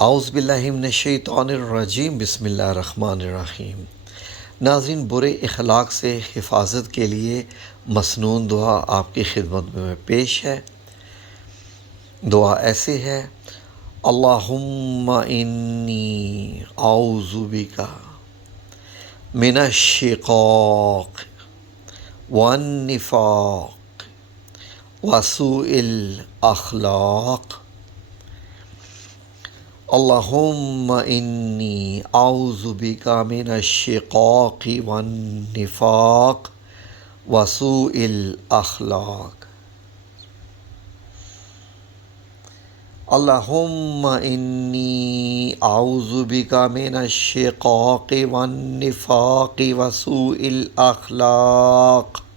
औज़ुबिल्लाहि मिनश्शैतानिर्रजीम बिस्मिल्लाहिर्रहमानिर्रहीम। नाज़रीन, बुरे इख़लाक़ से हिफाजत के लिए मसनून दुआ आपकी खिदमत में पेश है। दुआ ऐसे है, अल्लाहुम्मा इन्नी औज़ु बिका मिनश्शिक़ाक़ वन्निफ़ाक़ वसूइल अख़लाक़। अल्लाहुम्मा इन्नी औज़ु बिका मिनश्शिक़ाक़ि वन्निफ़ाक़ वसूइल अख़लाक़। अल्लाहुम्मा इन्नी औज़ु बिका मिनश्शिक़ाक़ि वन्निफ़ाक़ि वसूइल अख़लाक़।